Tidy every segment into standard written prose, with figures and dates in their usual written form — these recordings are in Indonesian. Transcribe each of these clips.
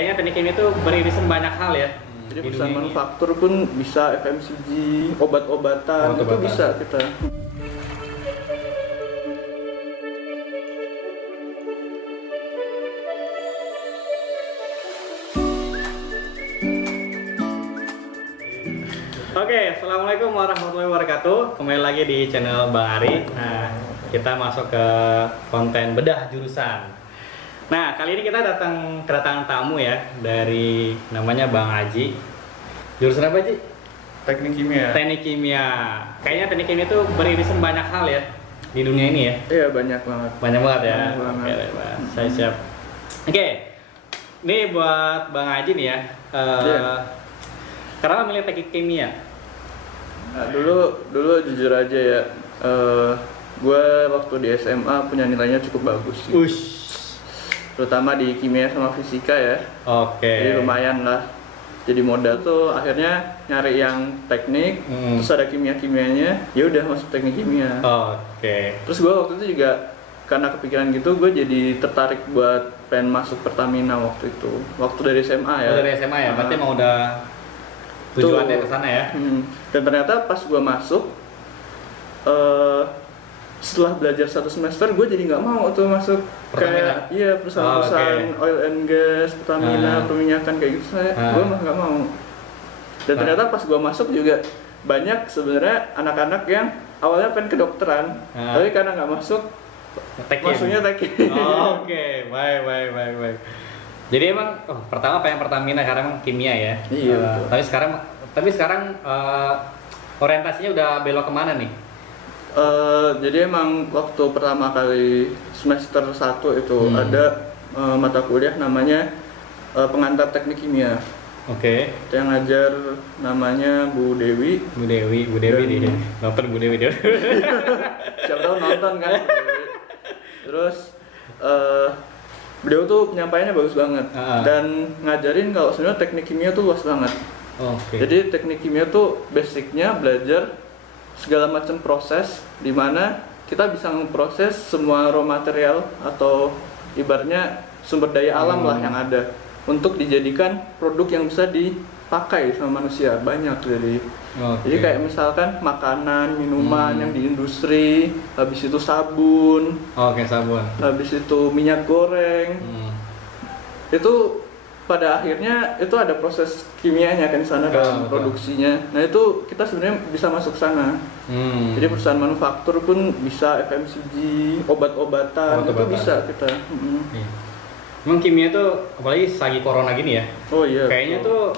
kayaknya teknik kimia itu beririsan banyak hal ya. Jadi perusahaan manufaktur pun bisa, FMCG, obat-obatan itu bisa kita. Oke, assalamualaikum warahmatullahi wabarakatuh. Kembali lagi di channel Bang Ari. Nah, kita masuk ke konten bedah jurusan. Nah, kali ini kita kedatangan tamu ya dari namanya Bang Aji. Jurusan apa, Ji? Teknik kimia. Teknik kimia. Kayaknya teknik kimia itu beririsan banyak hal ya di dunia ini ya. Iya, banyak banget. Banyak banget ya. Banyak banget. Oke, Pak. Saya siap. Oke. Ini buat Bang Aji nih ya. Kenapa milih teknik kimia? Nah, dulu jujur aja ya, gue waktu di SMA punya nilainya cukup bagus sih. Terutama di kimia sama fisika ya. Oke. Jadi lumayan lah. Jadi modal tuh akhirnya nyari yang teknik, terus ada kimia-kimianya, ya udah masuk teknik kimia. Oke. Terus gue waktu itu juga karena kepikiran gitu, gue jadi tertarik buat pengen masuk Pertamina waktu itu. Waktu dari SMA ya. Dari SMA ya, berarti mau udah tujuannya ke sana ya. Dan ternyata pas gue masuk, setelah belajar 1 semester, gue jadi nggak mau tuh masuk Pertamina. kayak iya perusahaan-perusahaan oil and gas, Pertamina, perminyakan kayak gitu. Gue mah nggak mau. Dan ternyata pas gue masuk juga banyak sebenarnya anak-anak yang awalnya pengen kedokteran, tapi karena nggak masuk, masuknya teknik. Oke, baik. Jadi emang pertama pengen Pertamina karena emang kimia ya. Iya. Tapi sekarang orientasinya udah belok kemana nih? Jadi emang waktu pertama kali semester 1 itu ada mata kuliah namanya pengantar teknik kimia. Oke. Yang ngajar namanya Bu Dewi. Bu Dewi nih. Nonton Bu Dewi dia. Siapa tahu nonton kan. Terus beliau tuh penyampaiannya bagus banget dan ngajarin kalau sebenarnya teknik kimia tuh luas banget. Jadi teknik kimia tuh basicnya belajar segala macam proses di mana kita bisa memproses semua raw material atau ibaratnya sumber daya alam lah yang ada untuk dijadikan produk yang bisa dipakai sama manusia banyak jadi kayak misalkan makanan, minuman yang di industri, habis itu sabun, sabun, habis itu minyak goreng, itu pada akhirnya itu ada proses kimianya kan di sana dalam produksinya. Nah itu kita sebenarnya bisa masuk sana. Jadi perusahaan manufaktur pun bisa, FMCG, obat-obatan itu bisa kita. Emang kimia tuh apalagi lagi corona gini ya. Oh iya. Kayaknya tuh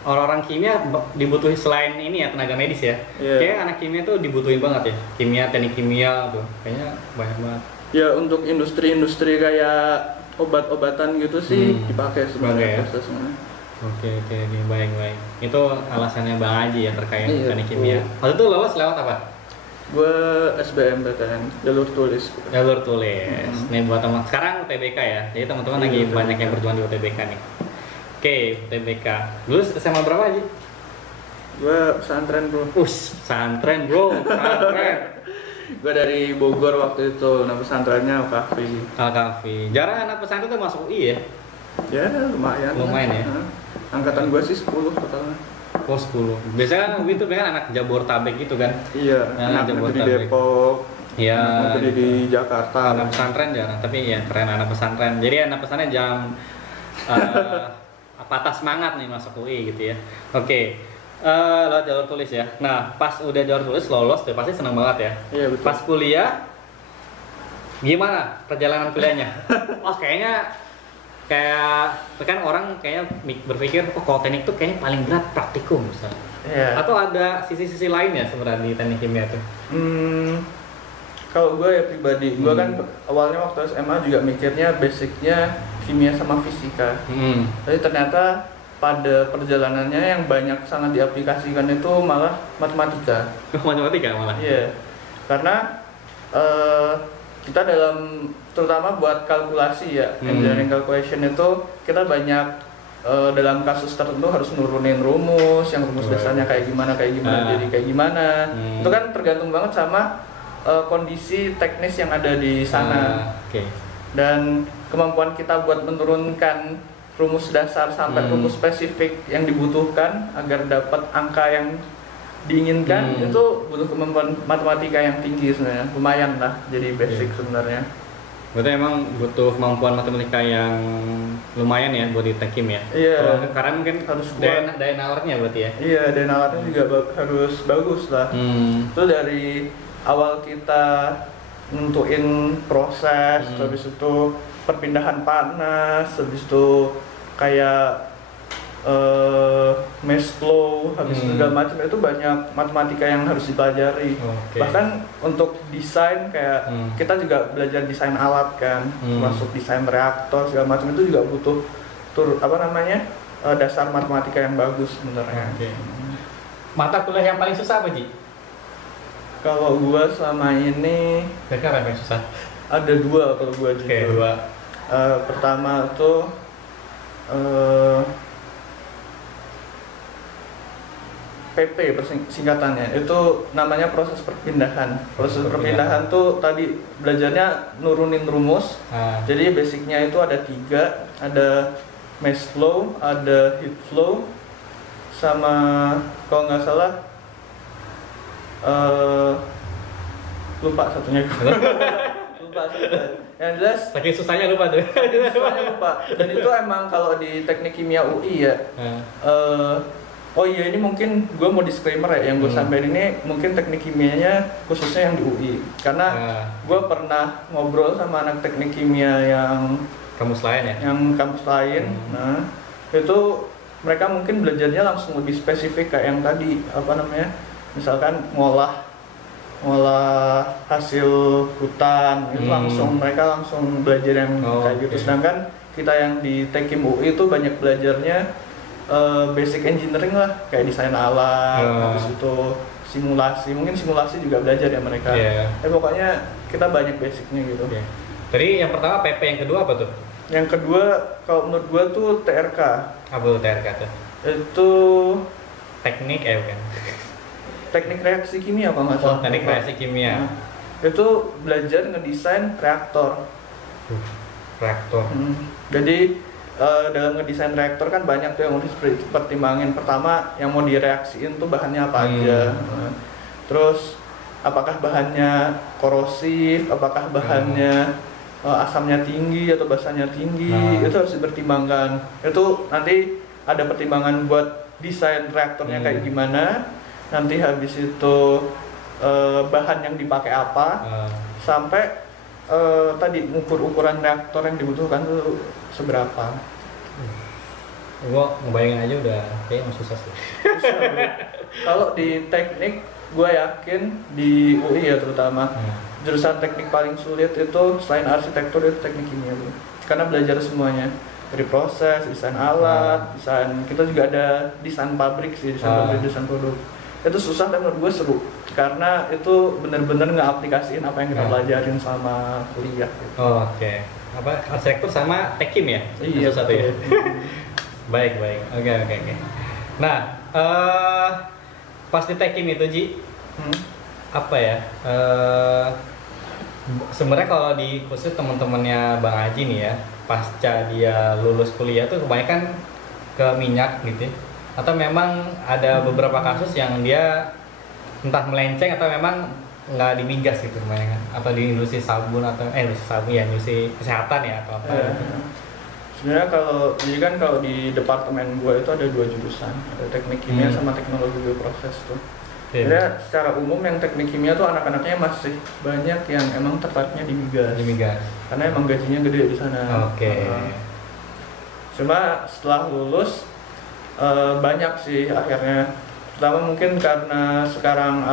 orang-orang kimia dibutuhin selain ini ya tenaga medis ya. Kayak anak kimia tuh dibutuhin banget ya. Kimia, teknik kimia tuh kayaknya banyak banget. Ya untuk industri-industri kayak obat-obatan gitu sih dipakai sebenarnya prosesnya. Oke, ini baik. Itu alasannya Bang Aji ya terkait teknik kimia. Waktu itu lolos lewat apa? Gue SBMPTN, jalur tulis. Jalur tulis. Nih buat teman sekarang UTBK ya. Jadi teman-teman lagi banyak yang berjuang di UTBK nih. Oke, UTBK. Dulu SMA berapa Aji? Gue pesantren bro. Pesantren bro. Gue dari Bogor waktu itu, nah pesantrennya Al-Kahfi. Jarang anak pesantren tuh masuk UI ya? Ya lumayan ya? Angkatan gue sih 10 totalnya. 10. Biasanya kan itu kan anak Jabodetabek gitu kan? Iya, anak negeri Depok, anak negeri di Jakarta. Anak pesantren jarang, tapi ya keren anak pesantren. Jadi anak pesantren jangan patah semangat nih masuk UI gitu ya. Oke. Lewat jalur tulis ya. Nah, pas udah jalur tulis lolos tuh pasti seneng banget ya. Iya betul. Pas kuliah gimana perjalanan kuliahnya? Kayaknya kan orang kayaknya berpikir kalau teknik tuh kayaknya paling berat praktikum misalnya. Atau ada sisi-sisi lainnya sebenarnya di teknik kimia tuh? Kalau gue ya pribadi, gue kan awalnya waktu SMA juga mikirnya basicnya kimia sama fisika. Tapi ternyata pada perjalanannya yang banyak sangat diaplikasikan itu malah matematika. Matematika malah? Iya, karena kita terutama buat kalkulasi ya, engineering calculation itu kita banyak dalam kasus tertentu harus nurunin rumus, yang rumus dasarnya kayak gimana jadi kayak gimana. Itu kan tergantung banget sama kondisi teknis yang ada di sana. Dan kemampuan kita buat menurunkan rumus dasar sampai rumus spesifik yang dibutuhkan agar dapat angka yang diinginkan, itu butuh kemampuan matematika yang tinggi sebenarnya, lumayan lah jadi basic sebenarnya. Berarti emang butuh kemampuan matematika yang lumayan ya buat di Tekim ya? Iya. Karena mungkin harus daya nalarnya berarti ya? Iya, daya nalarnya juga harus bagus lah. Itu dari awal kita nentuin proses, habis itu perpindahan panas, habis itu kayak mass flow, habis itu segala macam, itu banyak matematika yang harus dipelajari. Bahkan untuk desain kayak kita juga belajar desain alat kan, masuk desain reaktor segala macam, itu juga butuh dasar matematika yang bagus sebenarnya. Mata kuliah yang paling susah apa, Ji? Kalau gua selama ini apa yang susah? ada dua kalau gua jujur. Pertama tuh PP singkatannya, itu namanya proses perpindahan. Proses perpindahan tuh tadi belajarnya nurunin rumus. Jadi basicnya itu ada 3, ada mass flow, ada heat flow, sama kalau nggak salah lupa satunya. Lupa satunya. Yang jelas saking susahnya lupa tuh. Susahnya lupa. Dan itu emang kalau di teknik kimia UI ya. Oh iya, ini mungkin gue mau disclaimer ya, yang gue sampaikan ini mungkin teknik kimianya khususnya yang di UI. Karena gue pernah ngobrol sama anak teknik kimia yang kampus lain ya? Yang kampus lain. Nah, itu mereka mungkin belajarnya langsung lebih spesifik kayak yang tadi, misalkan ngolah hasil hutan, itu mereka langsung belajar yang kayak gitu. Sedangkan kita yang di Tekim UI itu banyak belajarnya basic engineering lah, kayak desain alat, habis itu mungkin simulasi juga belajar ya mereka. Pokoknya kita banyak basicnya gitu. Tadi yang pertama PP, yang kedua apa tuh? Yang kedua kalau menurut gua tuh TRK. Apa tuh TRK tuh? Itu teknik bukan? Teknik reaksi kimia apa nggak salah? Teknik reaksi kimia. Itu belajar ngedesain reaktor. Reaktor. Jadi dalam ngedesain reaktor kan banyak tuh yang harus dipertimbangin. Pertama, yang mau direaksiin tuh bahannya apa aja. Terus apakah bahannya korosif, apakah bahannya asamnya tinggi atau basanya tinggi, itu harus dipertimbangkan. Itu nanti ada pertimbangan buat desain reaktornya kayak gimana. Nanti habis itu bahan yang dipakai apa, sampai tadi ukuran reaktor yang dibutuhkan itu seberapa. Gua ngebayangin aja udah kayaknya susah sih. Kalau di teknik, gue yakin di UI ya terutama, jurusan teknik paling sulit itu selain arsitektur itu teknik kimia bro. Karena belajar semuanya, dari proses, desain alat, kita juga ada desain pabrik sih, desain produk. Itu susah dan menurut gue seru, karena itu benar-benar nge-aplikasiin apa yang kita pelajarin sama kuliah gitu. Apa arsitektur sama Tekim ya? Iya, satu ya. Baik. Oke. Nah, pas di Tekim itu Ji, sebenarnya kalau di khusus teman-temannya Bang Haji nih ya, pasca dia lulus kuliah tuh kebanyakan ke minyak gitu ya? Atau memang ada beberapa kasus yang dia entah melenceng atau memang nggak di migas gitu kebanyakan, atau di industri sabun atau industri kesehatan ya atau apa? Sebenarnya kalau di departemen gue itu ada 2 jurusan, ada teknik kimia sama teknologi bioproses tuh. Sebenarnya secara umum yang teknik kimia tuh anak-anaknya masih banyak yang emang tertariknya di migas. Karena emang gajinya gede di sana. Cuma setelah lulus banyak sih akhirnya. Pertama mungkin karena sekarang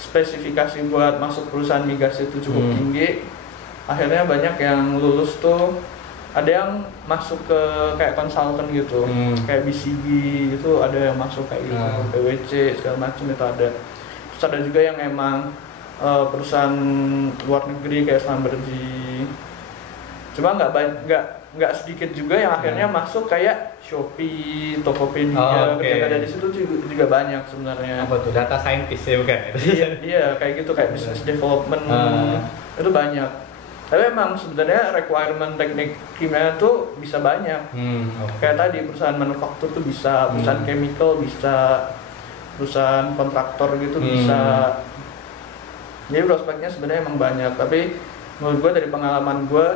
spesifikasi buat masuk perusahaan migas itu cukup tinggi. Akhirnya banyak yang lulus tuh, ada yang masuk ke kayak konsultan gitu, kayak BCG itu ada yang masuk kayak gitu, PwC segala macam itu ada. Terus ada juga yang emang perusahaan luar negeri kayak Schlumberger. Cuma nggak sedikit juga yang akhirnya masuk kayak Shopee, Tokopedia, kerja di situ juga banyak sebenarnya. Apa tuh, data scientist ya bukan? Iya kayak gitu, kayak business development itu banyak. Tapi emang sebenarnya requirement teknik kimia tuh bisa banyak. Kayak tadi perusahaan manufaktur tuh bisa, perusahaan chemical bisa, perusahaan kontraktor gitu bisa. Jadi prospeknya sebenarnya emang banyak. Tapi menurut gue dari pengalaman gue,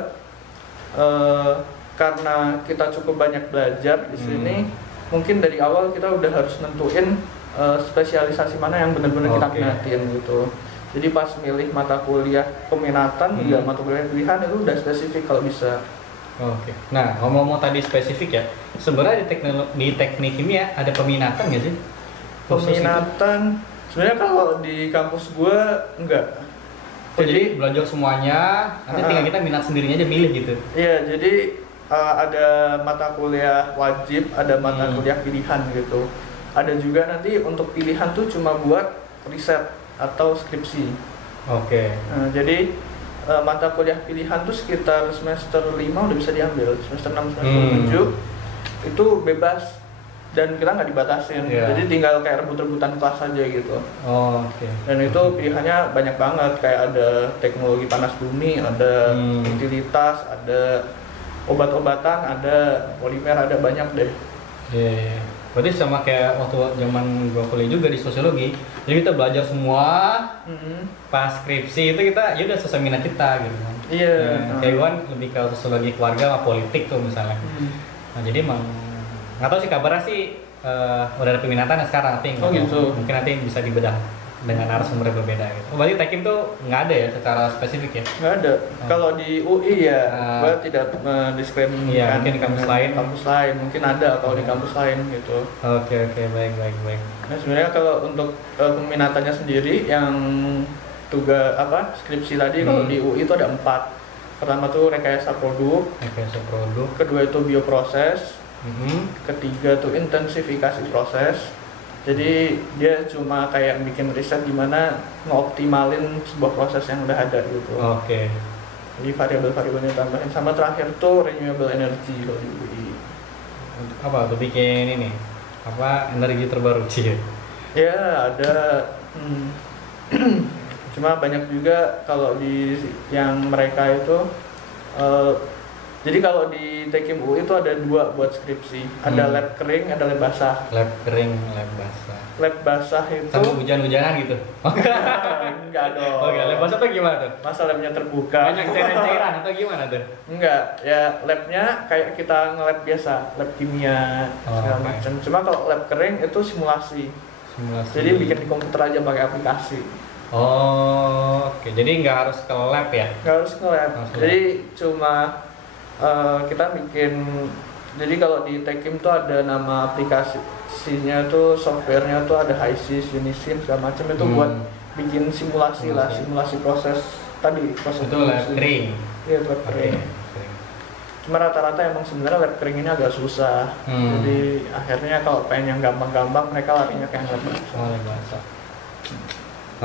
karena kita cukup banyak belajar di sini, mungkin dari awal kita udah harus nentuin spesialisasi mana yang benar-benar kita minatin gitu. Jadi pas milih mata kuliah peminatan, juga mata kuliah pilihan itu udah spesifik kalau bisa. Oke. Nah, ngomong-ngomong tadi spesifik ya, sebenarnya di teknik kimia ada peminatan nggak sih? Peminatan, sebenarnya kalau di kampus gua enggak. Jadi belajar semuanya, nanti tinggal kita minat sendirinya aja milih gitu. Iya, jadi ada mata kuliah wajib, ada mata kuliah pilihan gitu. Ada juga nanti untuk pilihan tuh cuma buat riset atau skripsi. Nah, jadi mata kuliah pilihan tuh sekitar semester 5 udah bisa diambil, semester 6, semester 7 itu bebas dan kita nggak dibatasin. Jadi tinggal kayak rebut-rebutan kelas aja gitu. Dan itu pilihannya banyak banget, kayak ada teknologi panas bumi, ada utilitas, ada obat-obatan, ada polimer, ada banyak deh. Berarti sama kayak waktu zaman gua kuliah juga di sosiologi. Jadi kita belajar semua, pas skripsi itu kita ya udah sesuai minat kita gitu kan. Kayak gua lebih ke sosiologi keluarga sama politik tuh misalnya. Nah, jadi emang nggak tahu sih kabarnya sih udah ada peminatan sekarang, tapi gitu. Mungkin nanti bisa dibedah dengan narasumber yang berbeda gitu. Berarti Tekim tuh nggak ada ya secara spesifik ya? Nggak ada. Kalau di UI ya, gua tidak mendiskriminasikan. Iya, mungkin di kampus lain. Kampus lain mungkin ada kalau di kampus lain gitu. Oke, baik. Nah sebenarnya kalau untuk peminatannya sendiri yang skripsi tadi kalau di UI itu ada 4. Pertama tuh rekayasa produk. Kedua itu bioproses. Ketiga tuh intensifikasi proses. Jadi dia cuma kayak bikin riset gimana ngoptimalin sebuah proses yang udah ada gitu. Jadi variabel-variabelnya tambahin. Sama terakhir tuh renewable energy kalau di UI. Apa tuh bikin ini? Energi terbaru sih? Ya ada. Cuma banyak juga kalau di yang mereka itu. Jadi kalau di Tekim UI itu ada 2 buat skripsi. Ada lab kering, ada lab basah. Lab kering, lab basah. Lab basah itu sambil hujan-hujanan gitu? Enggak dong. Lab basah tuh gimana tuh? Masa labnya terbuka? Banyak cairan-cairan atau gimana tuh? Enggak, ya labnya kayak kita nge-lab biasa, lab kimia segala macam. Cuma kalau lab kering itu simulasi. Jadi bikin di komputer aja pakai aplikasi. Jadi nggak harus ke lab ya? Nggak harus ke lab. Jadi cuma kita bikin, jadi kalau di Tekim tuh ada nama aplikasinya tuh, softwarenya tuh ada HiSys, Unisim segala macam itu buat bikin simulasi lah, simulasi proses tadi, proses itu lab kering. Iya, lab kering. Cuma rata-rata emang sebenarnya lab kering ini agak susah. Jadi akhirnya kalau pengen yang gampang-gampang mereka larinya kayak lab basah.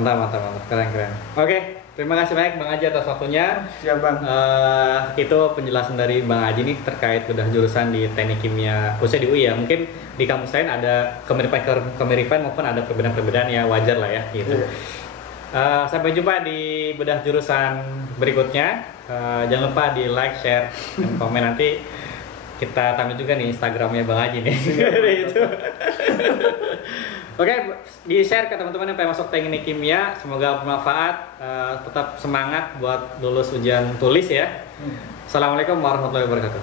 Mantap, keren. Oke. Terima kasih banyak Bang Aji atas waktunya. Siap Bang. Itu penjelasan dari Bang Aji nih terkait bedah jurusan di teknik kimia khususnya di UI ya. Mungkin di kampus lain ada kemiripan maupun ada perbedaan-perbedaan ya, wajar lah ya gitu. Sampai jumpa di bedah jurusan berikutnya. Jangan lupa di like, share, dan komen. Nanti kita tampil juga nih Instagramnya Bang Aji nih. Itu. Oke, di-share ke teman-teman yang pengen masuk teknik kimia. Semoga bermanfaat. Tetap semangat buat lulus ujian tulis ya. Assalamualaikum warahmatullahi wabarakatuh.